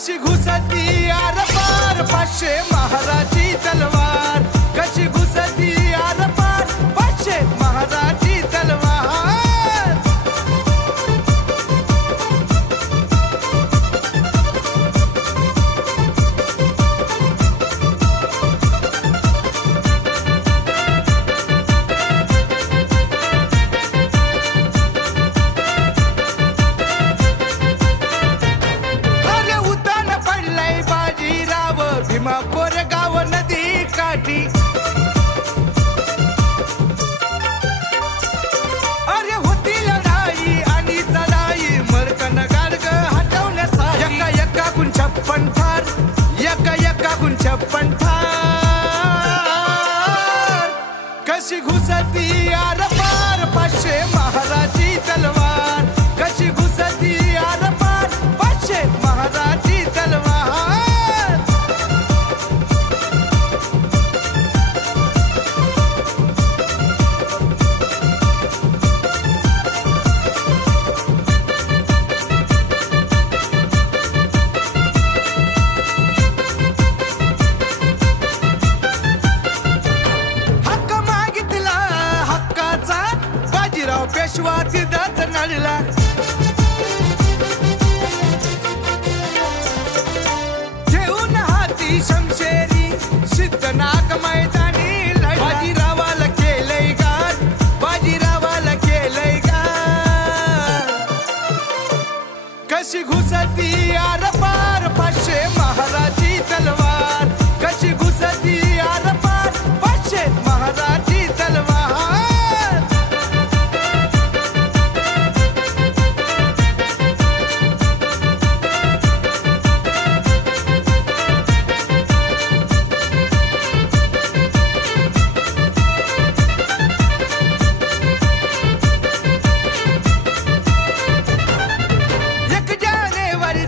कशी घुसती आर पार 500 महाराची तलवार, कशी घुसती आर पार 500 महाराची तलवार। भीमा कोरेगाव नदी काठी, अरे होती लढाई आणि चढाई मरकन गाडग हटवण्यासाठी। एका एकाकून 56 ठार, एका एकाकून 56 ठार। कशी घुसती आर पार 500 महाराची तलवार, कशी घुसती आर पार 500 महाराची तलवार। पेशवा तिथंच नळला, घेऊन हाती शमशेरी सिद्धनाग मैदानी लढला। बाजीरावाला केलंय गार, बाजीरावाला केलंय गार। कशी घुसती आर पार 500 महाराची तलवार, कशी घुसती आर पार 500 महाराची तलवार।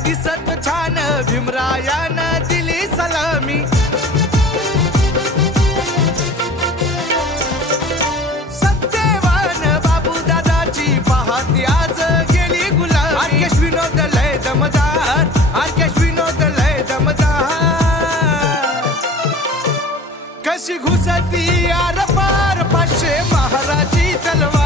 दिसत छान भीमरायानं दिली सलामी, सत्यवान बाबू दादाची पाहती आज गेली गुलामी। आर्केश विनोद लय दमदार, आर्केश विनोद लय दमदार। कशी घुसती आर पार 500 महाराची तलवार।